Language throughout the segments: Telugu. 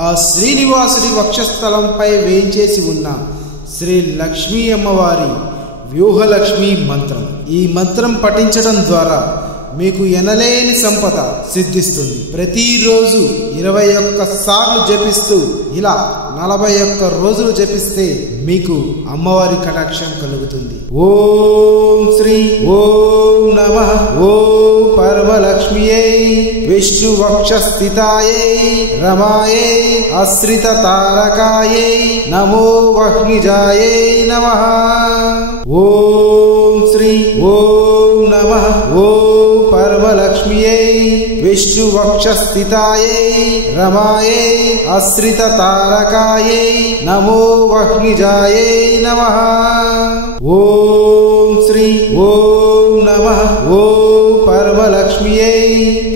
ఆ శ్రీనివాసుడి వక్షస్థలంపై వేంచేసి ఉన్న శ్రీ లక్ష్మీ అమ్మవారి వ్యూహలక్ష్మి మంత్రం. ఈ మంత్రం పఠించడం ద్వారా మీకు ఎనలేని సంపద సిద్ధిస్తుంది. ప్రతిరోజు 21 సార్లు జపిస్తూ ఇలా 41 రోజులు జపిస్తే మీకు అమ్మవారి కటాక్షం కలుగుతుంది. ఓం శ్రీ ఓం నమః ఓం పరమలక్ష్మియై విష్ణు వక్షస్థితాయై రమాయై ఆశ్రిత తారకాయై నమో వహ్నిజాయై నమః. ఓం శ్రీ ఓం నమః ఓం పరమలక్ష్మియై విష్ణు వక్షస్థితాయై రమాయై ఆశ్రిత తారకాయై నమో వహ్నిజాయై నమః. ఓం శ్రీ ఓం నమః ఓం పరమలక్ష్మియై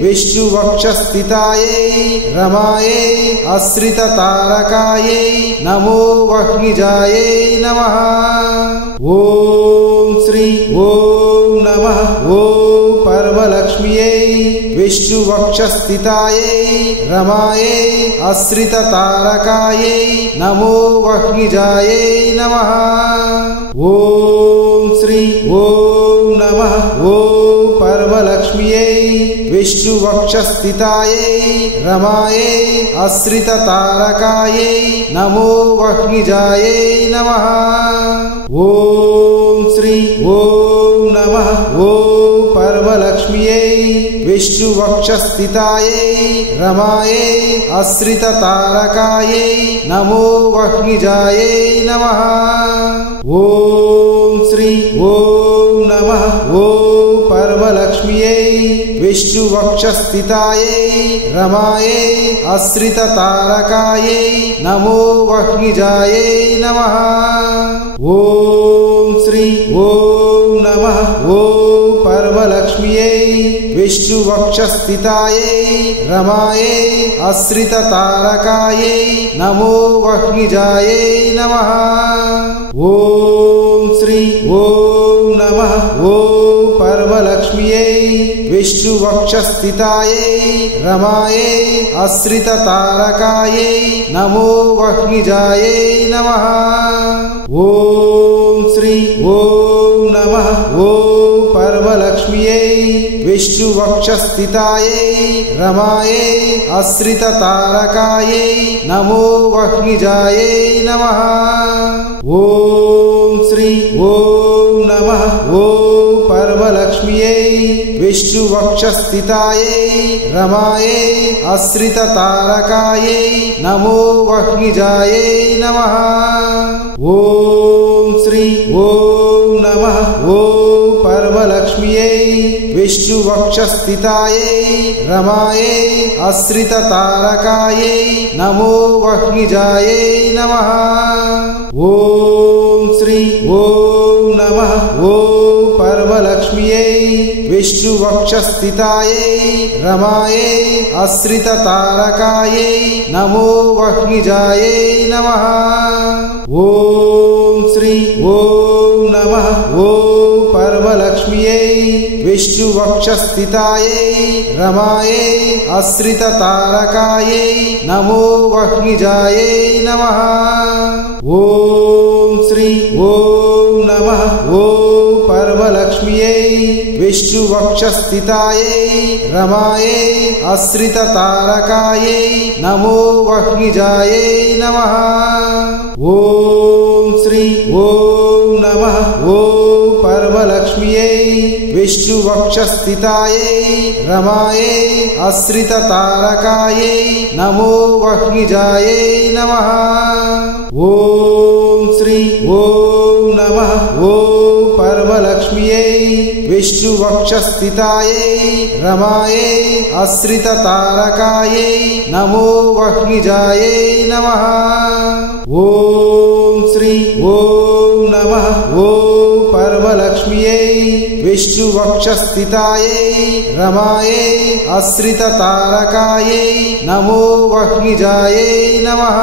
విష్ణు వక్షస్థితాయై రమాయై ఆశ్రిత తారకాయై నమో వహ్నిజాయై నమః. ఓం శ్రీ ఓం నమః ఓం పరమలక్ష్మియై విష్ణు వక్షస్థితాయై రమాయై ఆశ్రిత తారకాయై నమో వహ్నిజాయై నమః. ఓం శ్రీ ఓం నమః ఓం పరమలక్ష్మియై విష్ణు వక్షస్థితాయై రమాయై ఆశ్రిత తారకాయై నమో వహ్నిజాయై నమః. ఓం శ్రీ ఓం నమః ఓం పరమలక్ష్మియై విష్ణు వక్షస్థితాయై రమాయై ఆశ్రిత తారకాయై నమో వహ్నిజాయై నమః. ఓం శ్రీ ఓం నమః ఓం పరమలక్ష్మియై విష్ణు వక్షస్థితాయై రమాయై ఆశ్రిత తారకాయై నమో వహ్నిజాయై నమః. ఓం శ్రీ ఓం నమః ఓం పరమలక్ష్మియై విష్ణు వక్షస్థితాయై రమాయై ఆశ్రిత తారకాయై నమో వహ్నిజాయై నమః. ఓం శ్రీ ఓం నమః ఓం పరమలక్ష్మియై విష్ణు వక్షస్థితాయై రమాయై ఆశ్రిత తారకాయై నమో వహ్నిజాయై నమః. ఓం శ్రీ ఓం నమః ఓం పరమలక్ష్మియై విష్ణు వక్షస్థితాయై రమాయై ఆశ్రిత తారకాయై నమో వహ్నిజాయై నమః. ఓం శ్రీ ఓం నమః ఓం పరమలక్ష్మియై విష్ణు వక్షస్థితాయై రమాయై ఆశ్రిత తారకాయై నమో వహ్నిజాయై నమః. ఓం శ్రీ ఓం నమః ఓం పరమలక్ష్మియై విష్ణు వక్షస్థితాయై రమాయై ఆశ్రిత తారకాయై నమో వహ్నిజాయై నమః. ఓం శ్రీ ఓం నమః ఓం పరమలక్ష్మియై విష్ణు వక్షస్థితాయై రమాయై ఆశ్రిత తారకాయై నమో వహ్నిజాయై నమః. ఓం శ్రీ ఓం నమః ఓం పరమలక్ష్మియై విష్ణు వక్షస్థితాయై రమాయై ఆశ్రిత తారకాయై నమో వహ్నిజాయై నమః. ఓం శ్రీ ఓం నమః ఓం పరమలక్ష్మియై విష్ణు వక్షస్థితాయై రమాయై ఆశ్రిత తారకాయై నమో వహ్నిజాయై నమః. ఓం శ్రీ ఓం నమః ఓం పరమలక్ష్మియై విష్ణు వక్షస్థితాయై రమాయై ఆశ్రిత తారకాయై నమో వహ్నిజాయై నమః. ఓం శ్రీ ఓం నమః ఓం పరమలక్ష్మియై విష్ణు వక్షస్థితాయై రమాయై ఆశ్రిత తారకాయై నమో వహ్నిజాయై నమః. ఓం శ్రీ ఓం నమః ఓం పరమలక్ష్మియై విష్ణు వక్షస్థితాయై రమాయై ఆశ్రిత తారకాయై నమో వహ్నిజాయై నమః.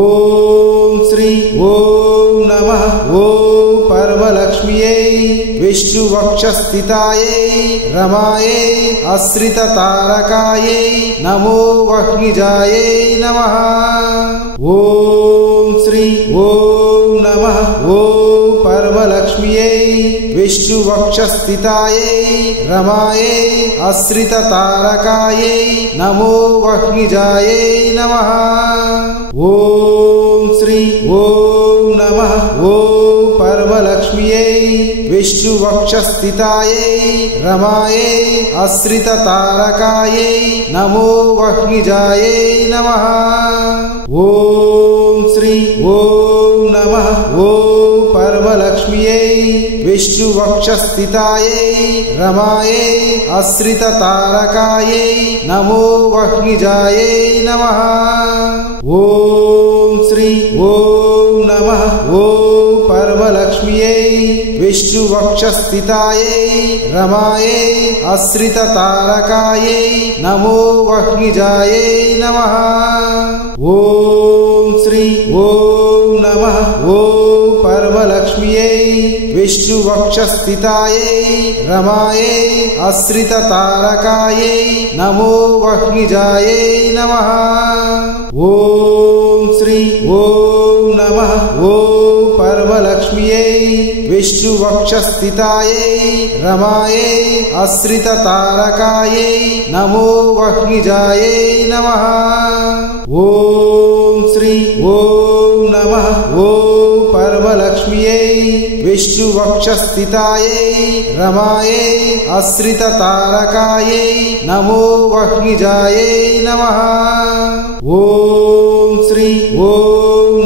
ఓం శ్రీ ఓం నమః ఓం పరమలక్ష్మియై विष्णुवक्षस्थितायै रमायै आश्रिततारकायै नमो वह्निजायै नमः। ॐ श्री ॐ नमः ॐ परमलक्ष्म्यै विष्णुवक्षस्थितायै रमायै आश्रिततारकायै नमो वह्निजायै नमः। ॐ श्री ॐ नमः ॐ परमलक्ष्म्यै विष्णुवक्षस्थितायै रमायै आश्रिततारकायै नमो वह्निजायै नमः। ॐ श्री ॐ नमः ॐ परमलक्ष्म्यै विष्णुवक्षस्थितायै रमायै आश्रिततारकायै नमो वह्निजायै नमः। ॐ श्री ॐ नमः ॐ परमलक्ष्म्यै विष्णुवक्षस्थितायै रमायै आश्रिततारकायै नमो वह्निजायै नमः। ॐ श्री ॐ नमः ॐ परमलक्ष्म्यै विष्णुवक्षस्थितायै रमायै आश्रिततारकायै नमो वह्निजायै नमः। ॐ श्री ॐ नमः ॐ परमलक्ष्म्यै विष्णुवक्षस्थितायै रमायै आश्रिततारकायै नमो वह्निजायै नमः। ॐ श्री ॐ नमः ॐ परमलक्ष्म्यै विष्णुवक्षस्थितायै रमायै आश्रिततारकायै नमो वह्निजायै नमः। ॐ श्री ॐ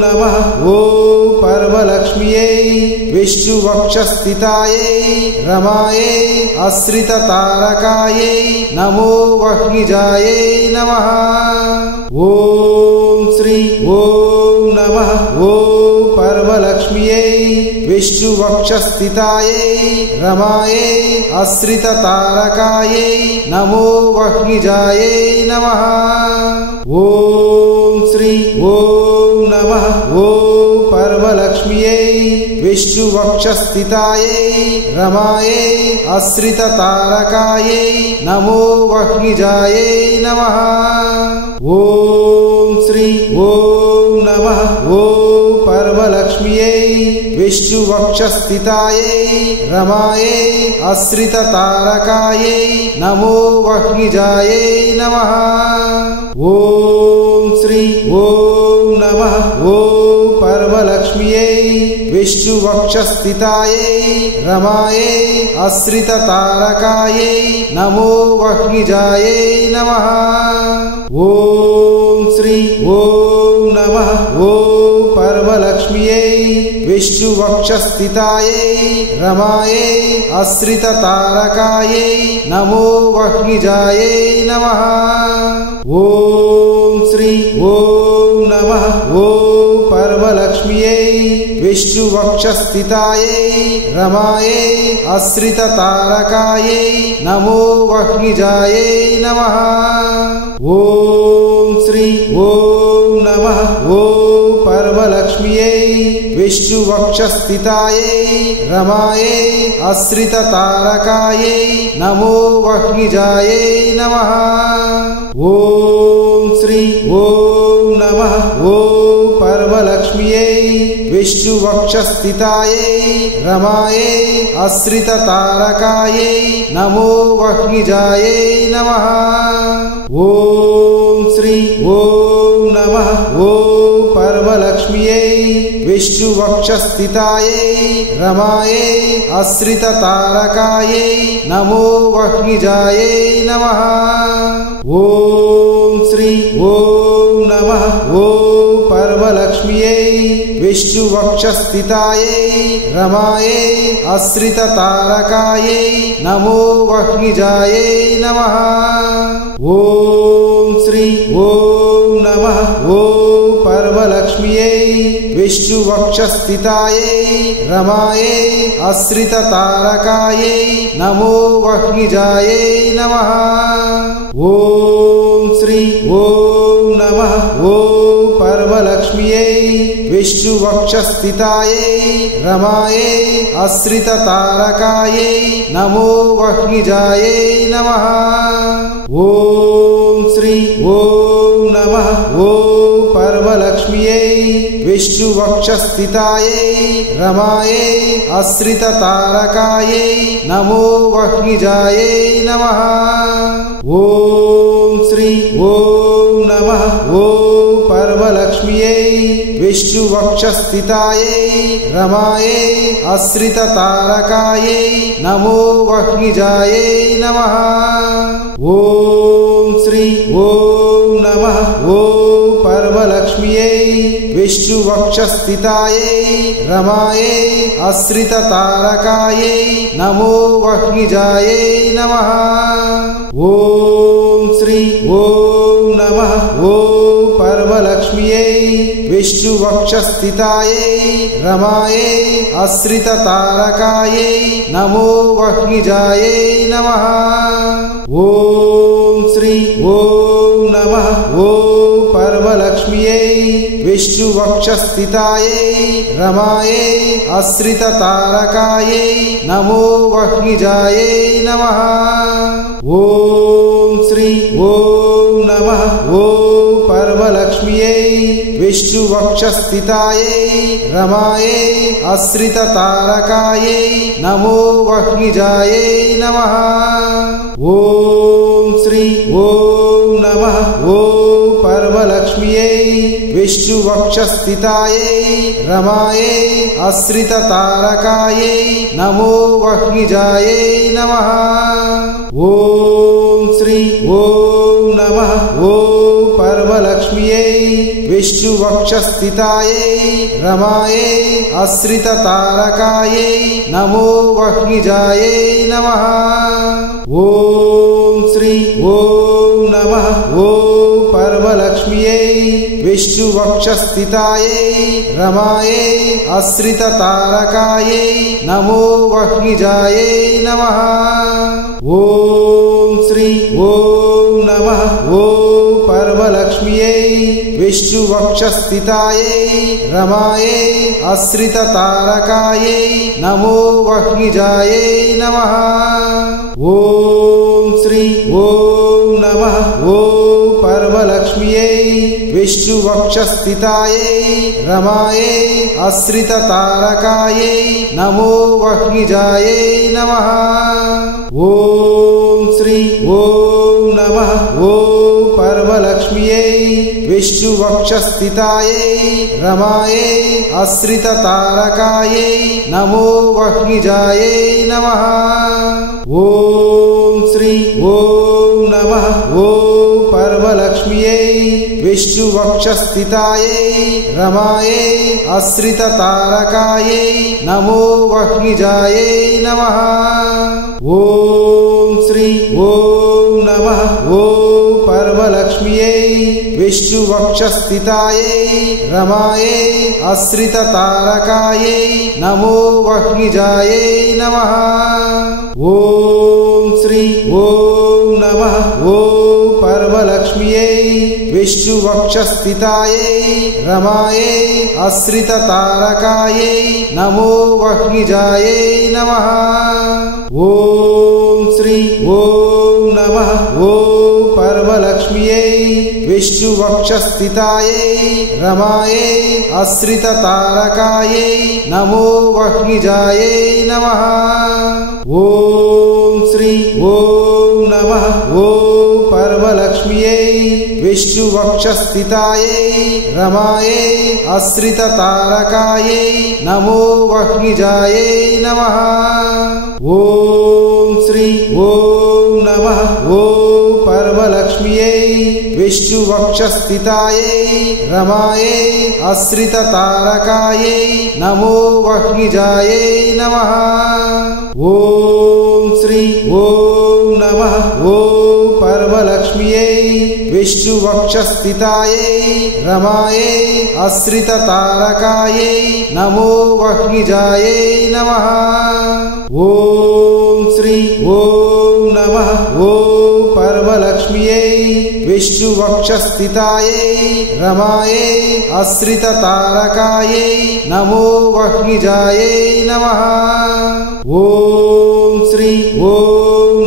नमः ॐ परमलक्ष्म्यै विष्णुवक्षस्थितायै रमायै आश्रिततारकायै नमो वह्निजायै नमः। ॐ श्री ॐ नमः ॐ परमलक्ष्म्यै विष्णुवक्षस्थितायै रमायै आश्रिततारकायै नमो वह्निजायै नमः। ॐ श्री ॐ नमः ॐ परमलक्ष्म्यै विष्णुवक्षस्थितायै रमायै आश्रिततारकायै नमो वह्निजायै नमः। ॐ श्री ॐ नमः ॐ परमलक्ष्म्यै विष्णुवक्षस्थितायै रमायै आश्रिततारकायै नमो वह्निजायै नमः। ॐ श्री ॐ नमः ॐ परमलक्ष्म्यै विष्णुवक्षस्थितायै रमायै आश्रिततारकायै नमो वह्निजायै नमः। ॐ श्री ॐ नमः ॐ परमलक्ष्म्यै विष्णुवक्षस्थितायै रमायै आश्रिततारकायै नमो वह्निजायै नमः। ॐ श्री ॐ नमः ॐ परमलक्ष्म्यै विष्णुवक्षस्थितायै रमायै आश्रिततारकायै नमो वह्निजायै नमः। ॐ श्री ॐ नमः ॐ परमलक्ष्म्यै विष्णुवक्षस्थितायै रमायै आश्रिततारकायै नमो वह्निजायै नमः। ॐ श्री ॐ नमः ॐ परमलक्ष्म्यै विष्णुवक्षस्थितायै रमायै आश्रिततारकायै नमो वह्निजायै नमः। ॐ श्री ॐ नमः ॐ परमलक्ष्म्यै विष्णुवक्षस्थितायै रमायै आश्रिततारकायै नमो वह्निजायै नमः। ॐ श्री ॐ नमः ॐ परमलक्ष्म्यै विष्णुवक्षस्थितायै रमायै आश्रिततारकायै नमो वह्निजायै नमः। ॐ श्री ॐ नमः ॐ परमलक्ष्म्यै विष्णुवक्षस्थितायै रमायै आश्रिततारकायै नमो वह्निजायै नमः। ॐ श्री ॐ नमः ॐ परम परमलक्ष्म्यै विष्णुवक्षस्थितायै रमायै आश्रिततारकायै नमो वह्निजायै नमः। ॐ श्री ॐ नमः ॐ परमलक्ष्म्यै विष्णुवक्षस्थितायै रमायै आश्रिततारकायै नमो वह्निजायै नमः। ॐ श्री ॐ नमः ॐ परमलक्ष्म्यै विष्णुवक्षस्थितायै रमायै आश्रिततारकायै नमो वह्निजायै नमः। ॐ श्री ॐ नमः ॐ परमलक्ष्म्यै विष्णुवक्षस्थितायै रमायै आश्रिततारकायै नमो वह्निजायै नमः। ॐ श्री ॐ नमः ॐ परमलक्ष्म्यै विष्णुवक्षस्थितायै रमायै आश्रिततारकायै नमो वह्निजायै नमः। ॐ श्री ॐ नमः ॐ परमलक्ष्म्यै विष्णुवक्षस्थितायै रमायै आश्रिततारकायै नमो वह्निजायै नमः। ॐ श्री ॐ नमः ॐ परमलक्ष्म्यै विष्णुवक्षस्थितायै रमायै आश्रिततारकायै नमो वह्निजायै नमः। ॐ श्री ॐ नमः ॐ परमलक्ष्म्यै विष्णुवक्षस्थितायै रमायै आश्रिततारकायै नमो वह्निजायै नमः। ॐ श्री ॐ नमः ॐ परमलक्ष्म्यै विष्णुवक्षस्थितायै रमायै आश्रिततारकायै नमो वह्निजायै नमः। ॐ श्री ॐ नमः ॐ परमलक्ष्म्यै विष्णुवक्षस्थितायै रमायै आश्रिततारकायै नमो वह्निजायै नमः। ॐ श्री ॐ नमः ॐ परमलक्ष्म्यै विष्णुवक्षस्थितायै रमायै आश्रिततारकायै नमो वह्निजायै नमः। ॐ श्री ॐ नमः ॐ परमलक्ष्म्यै विष्णुवक्षस्थितायै रमायै आश्रिततारकायै नमो वह्निजायै नमः। ॐ श्री ॐ नमः ॐ परमलक्ष्म्यै विष्णुवक्षस्थितायै रमायै आश्रिततारकायै नमो वह्निजायै नमः। ॐ श्री ॐ नमः ॐ परमलक्ष्म्यै विष्णुवक्षस्थितायै रमायै आश्रिततारकायै नमो वह्निजायै नमः। ॐ श्री ॐ नमः ॐ परमलक्ष्म्यै विष्णुवक्षस्थितायै रमायै आश्रिततारकायै नमो वह्निजायै नमः। ॐ श्री ॐ नमः ॐ परमलक्ष्म्यै विष्णुवक्षस्थितायै रमायै आश्रिततारकायै नमो वह्निजायै नमः। ॐ श्री ॐ नमः ॐ परमलक्ष्म्यै विष्णुवक्षस्थितायै रमायै आश्रिततारकायै नमो वह्निजायै नमः। ॐ श्री ॐ नमः ॐ परमलक्ष्म्यै विष्णुवक्षस्थितायै रमायै आश्रिततारकायै नमो वह्निजायै नमः। ॐ श्री ॐ नमः ॐ परमलक्ष्म्यै विष्णुवक्षस्थितायै रमायै आश्रिततारकायै नमो वह्निजायै नमः। ॐ श्री ॐ नमः ॐ परमलक्ष्म्यै विष्णुवक्षस्थितायै रमायै आश्रिततारकायै नमो वह्निजायै नमः। ॐ श्री ॐ नमः ॐ परमलक्ष्म्यै विष्णुवक्षस्थितायै रमायै आश्रिततारकायै नमो वह्निजायै नमः। ॐ श्री ॐ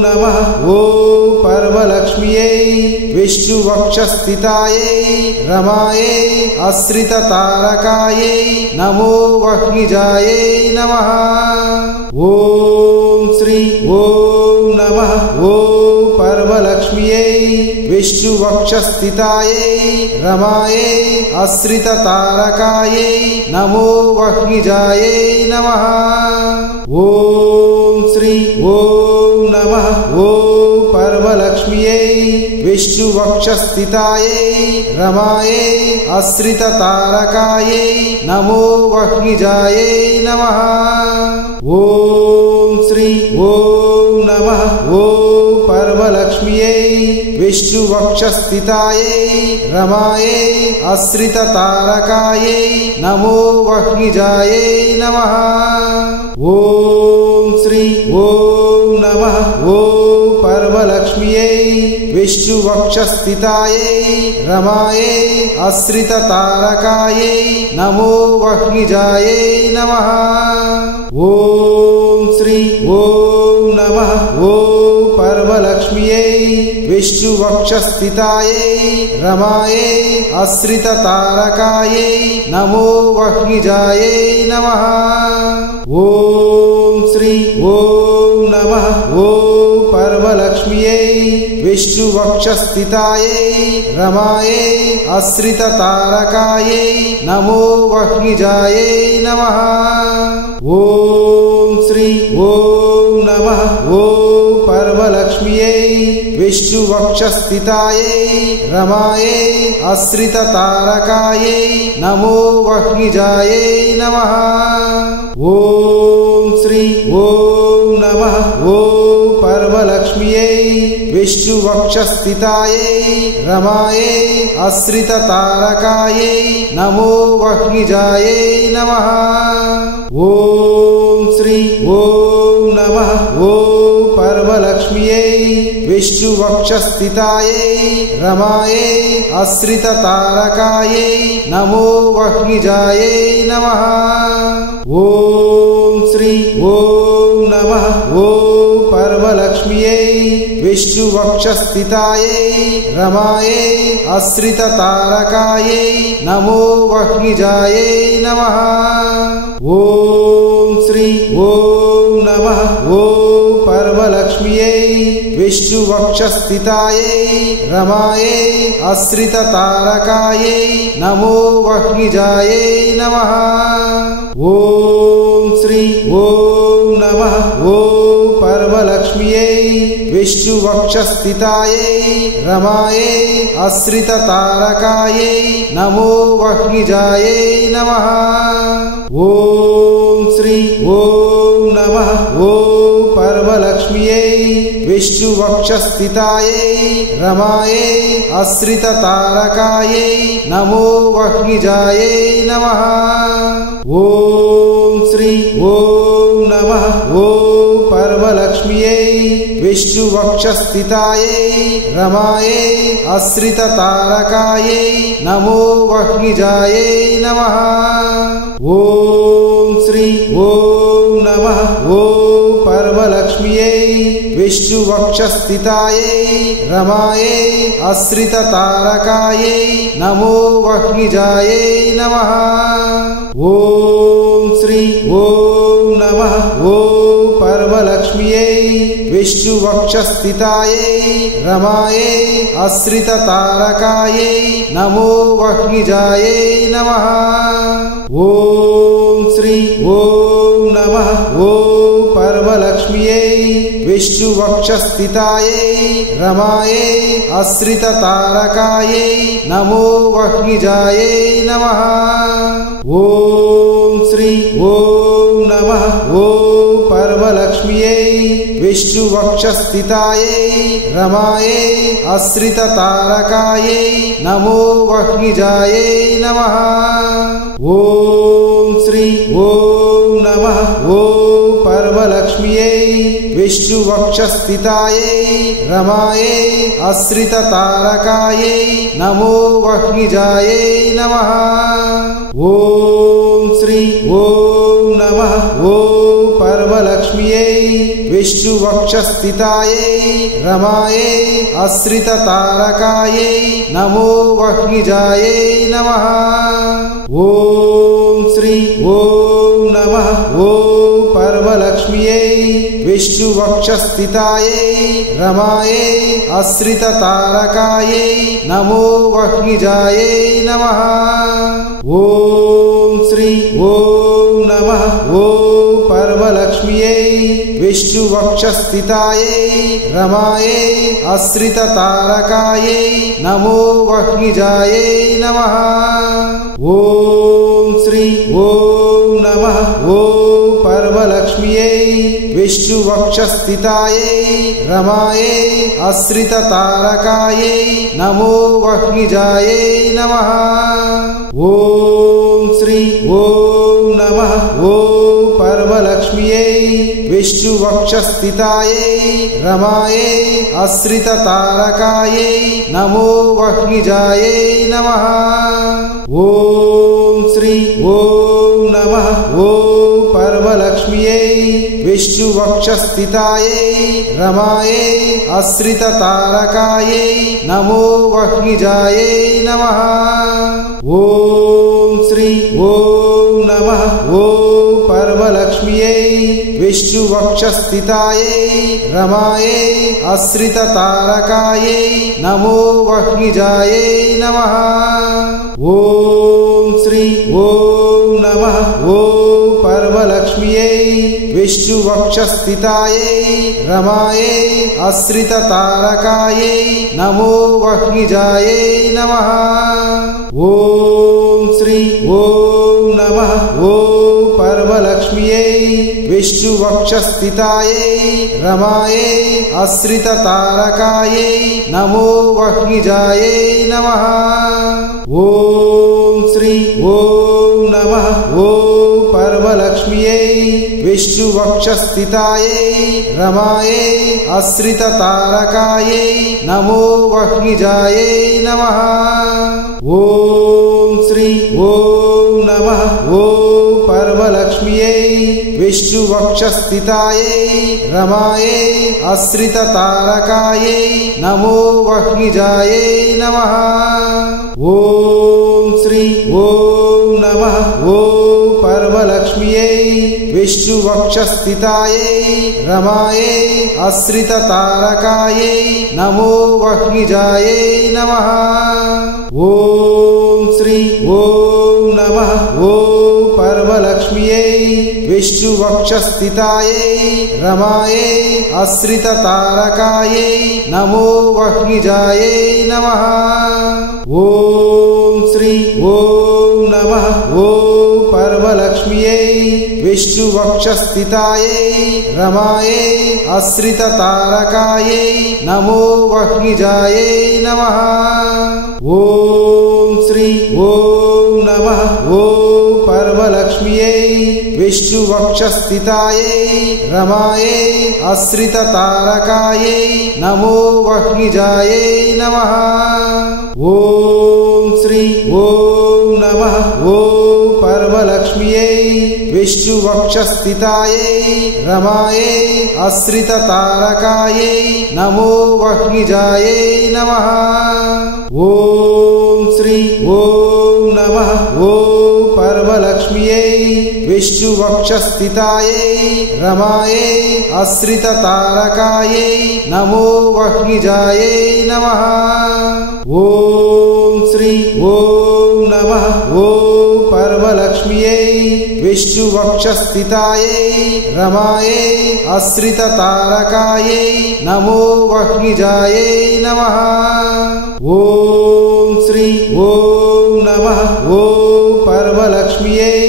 नमः ॐ परमलक्ष्म्यै विष्णुवक्षस्थितायै रमायै आश्रिततारकायै नमो वह्निजायै नमः। ॐ श्री ॐ नमः ॐ परमलक्ष्म्यै विष्णुवक्षस्थितायै रमायै आश्रिततारकायै नमो वह्निजायै नमः। ॐ श्री ॐ नमः ॐ परमलक्ष्म्यै विष्णुवक्षस्थितायै रमायै आश्रिततारकायै नमो वह्निजायै नमः। ॐ श्री ॐ नमः ॐ परमलक्ष्म्यै विष्णुवक्षस्थितायै रमायै आश्रिततारकायै नमो वह्निजायै नमः। ॐ श्री ॐ नमः ॐ परमलक्ष्म्यै विष्णुवक्षस्थितायै रमायै आश्रिततारकायै नमो वह्निजायै नमः। ॐ श्री ॐ नमः ॐ परमलक्ष्म्यै विष्णुवक्षस्थितायै रमायै आश्रिततारकायै नमो वह्निजायै नमः। ॐ श्री ॐ नमः ॐ परमलक्ष्म्यै विष्णुवक्षस्थितायै रमायै आश्रिततारकायै नमो वह्निजायै नमः। ॐ श्री ॐ नमः ॐ परमलक्ष्म्यै विष्णुवक्षस्थितायै रमायै आश्रिततारकायै नमो वह्निजायै नमः। ॐ श्री ॐ नमः ॐ परमलक्ष्म्यै विष्णुवक्षस्थितायै रमायै आश्रिततारकायै नमो वह्निजायै नमः। ॐ श्री ॐ नमः ॐ परमलक्ष्म्यै विष्णुवक्षस्थितायै रमायै आश्रिततारकायै नमो वह्निजायै नमः। ॐ श्री ॐ नमः ॐ परमलक्ष्म्यै विष्णुवक्षस्थितायै रमायै आश्रिततारकायै नमो वह्निजायै नमः। ॐ श्री ॐ नमः ॐ परमलक्ष्म्यै विष्णुवक्षस्थितायै रमायै आश्रिततारकायै नमो वह्निजायै नमः। ॐ श्री ॐ नमः ॐ परमलक्ष्म्यै विष्णुवक्षस्थितायै रमायै आश्रिततारकायै नमो वह्निजायै नमः। ॐ श्री ॐ नमः ॐ परमलक्ष्म्यै विष्णुवक्षस्थितायै रमायै आश्रिततारकायै नमो वह्निजायै नमः। ॐ श्री ॐ नमः ॐ परमलक्ष्म्यै विष्णुवक्षस्थितायै रमायै आश्रिततारकायै नमो वह्निजायै नमः। ॐ श्री ॐ नमः ॐ परमलक्ष्म्यै विष्णुवक्षस्थितायै रमायै आश्रिततारकायै नमो वह्निजायै नमः। ॐ श्री ॐ नमः ॐ परमलक्ष्म्यै विष्णुवक्षस्थितायै रमायै आश्रिततारकायै नमो वह्निजायै नमः। ॐ श्री ॐ नमः ॐ परमलक्ष्म्यै विष्णुवक्षस्थितायै रमायै आश्रिततारकायै नमो वह्निजायै नमः। ॐ श्री ॐ नमः ॐ परमलक्ष्म्यै विष्णुवक्षस्थितायै रमायै आश्रिततारकायै नमो वह्निजायै नमः। ॐ श्री ॐ नमः ॐ परमलक्ष्म्यै विष्णुवक्षस्थितायै रमायै आश्रिततारकायै नमो वह्निजायै नमः। ॐ श्री ॐ नमः ॐ परमलक्ष्म्यै विष्णुवक्षस्थितायै रमायै आश्रिततारकायै नमो वह्निजायै नमः। ॐ श्री ॐ नमः ॐ परमलक्ष्म्यै विष्णुवक्षस्थितायै रमायै आश्रिततारकायै नमो वह्निजायै नमः। ॐ श्री ॐ नमः ॐ परमलक्ष्म्यै विष्णुवक्षस्थितायै रमायै आश्रिततारकायै नमो वह्निजायै नमः। ॐ श्री ॐ नमः ॐ परमलक्ष्म्यै विष्णुवक्षस्थितायै रमायै आश्रिततारकायै नमो वह्निजायै नमः। ॐ श्री ॐ नमः ॐ परमलक्ष्म्यै विष्णुवक्षस्थितायै रमायै आश्रिततारकायै नमो वह्निजायै नमः। ॐ श्री ॐ नमः ॐ परमलक्ष्म्यै विष्णुवक्षस्थितायै रमायै आश्रिततारकायै नमो वह्निजायै नमः। ॐ श्री ॐ नमः ॐ परमलक्ष्म्यै विष्णुवक्षस्थितायै रमायै आश्रिततारकायै नमो वह्निजायै नमः। ॐ श्री ॐ नमः ॐ परमलक्ष्म्यै विष्णुवक्षस्थितायै रमायै आश्रिततारकायै नमो वह्निजायै नमः। ॐ श्री ॐ नमः ॐ परमलक्ष्म्यै विष्णुवक्षस्थितायै रमायै आश्रिततारकायै नमो वह्निजायै नमः। ॐ श्री ॐ नमः ॐ परमलक्ष्म्यै विष्णुवक्षस्थितायै रमायै आश्रिततारकायै नमो वह्निजायै नमः। ॐ श्री ॐ नमः ॐ परमलक्ष्म्यै विष्णुवक्षस्थितायै रमायै आश्रिततारकायै नमो वह्निजायै नमः। ॐ श्री ॐ नमः ॐ परमलक्ष्म्यै विष्णुवक्षस्थितायै रमायै आश्रिततारकायै नमो वह्निजायै नमः। ॐ श्री ॐ नमः ॐ परमलक्ष्म्यै विष्णुवक्षस्थितायै रमायै आश्रिततारकायै नमो वह्निजायै नमः। ॐ श्री ॐ नमः ॐ परमलक्ष्म्यै विष्णुवक्षस्थितायै रमायै आश्रिततारकायै नमो वह्निजायै नमः। ॐ श्री ॐ नमः ॐ परमलक्ष्म्यै विष्णुवक्षस्थितायै रमायै आश्रिततारकायै नमो वह्निजायै नमः। ॐ श्री ॐ नमः ॐ परमलक्ष्म्यै विष्णुवक्षस्थितायै रमायै आश्रिततारकायै नमो वह्निजायै नमः। ॐ श्री ॐ नमः ॐ परमलक्ष्म्यै विष्णुवक्षस्थितायै रमायै आश्रिततारकायै नमो वह्निजायै नमः। ॐ श्री ॐ नमः ॐ परमलक्ष्म्यै विष्णुवक्षस्थितायै रमायै आश्रिततारकायै नमो वह्निजायै नमः। ॐ श्री ॐ नमः ॐ परमलक्ष्म्यै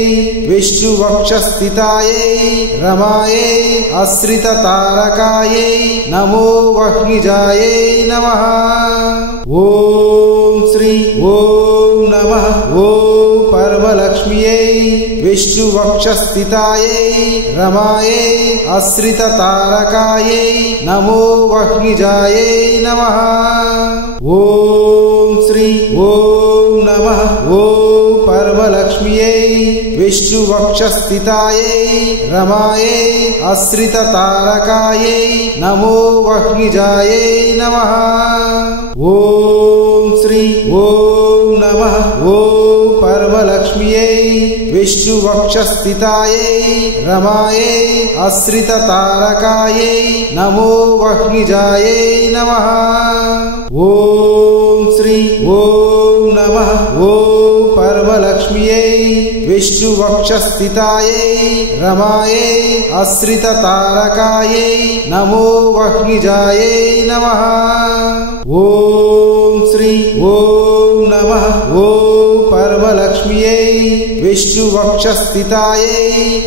विष्णुवक्षस्थितायै रमायै आश्रिततारकायै नमो वह्निजायै नमः। ॐ श्री ॐ नमः ॐ परम परमलक्ष्म्यै विष्णुवक्षस्थितायै रमायै आश्रिततारकायै नमो वह्निजायै नमः। ॐ श्री ॐ नमः ॐ परमलक्ष्म्यै विष्णुवक्षस्थितायै रमायै आश्रिततारकायै नमो वह्निजायै नमः। ॐ श्री ॐ नमः ॐ परमलक्ष्म्यै विष्णुवक्षस्थितायै रमायै आश्रिततारकायै नमो वह्निजायै नमः। ॐ श्री ॐ नमः ॐ परमलक्ष्म्यै विष्णुवक्षस्थितायै रमायै आश्रिततारकायै नमो वह्निजायै नमः। ॐ श्री ॐ नमः ॐ परमलक्ष्म्यै विष्णुवक्षस्थितायै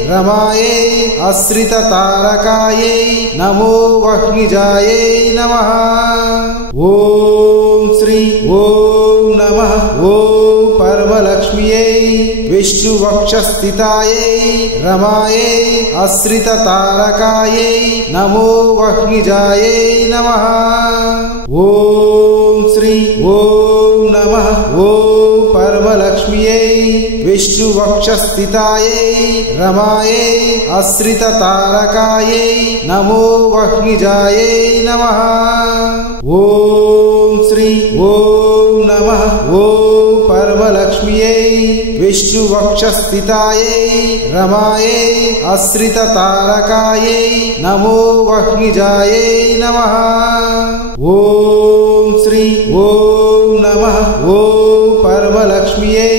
रमायै आश्रिततारकायै नमो वह्निजायै नमः। ॐ श्री ॐ नमः ॐ परमलक्ष्म्यै विष्णुवक्षस्थितायै रमायै आश्रिततारकायै नमो वह्निजायै नमः। ॐ श्री ॐ नमः ॐ परमलक्ष्म्यै विष्णुवक्षस्थितायै रमायै आश्रिततारकायै नमो वह्निजायै नमः। ॐ श्री ॐ नमः ॐ परमलक्ष्म्यै विष्णुवक्षस्थितायै रमायै आश्रिततारकायै नमो वह्निजायै नमः। ॐ श्री ॐ नमः ॐ परमलक्ष्म्यै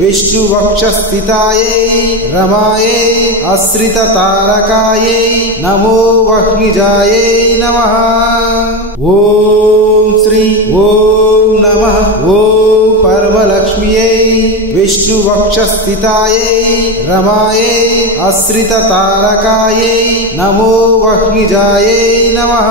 विष्णुवक्षस्थितायै रमायै आश्रिततारकायै नमो वह्निजायै नमः। ॐ श्री ॐ नमः ॐ परमलक्ष्म्यै विष्णुवक्षस्थितायै रमायै आश्रिततारकायै नमो वह्निजायै नमः।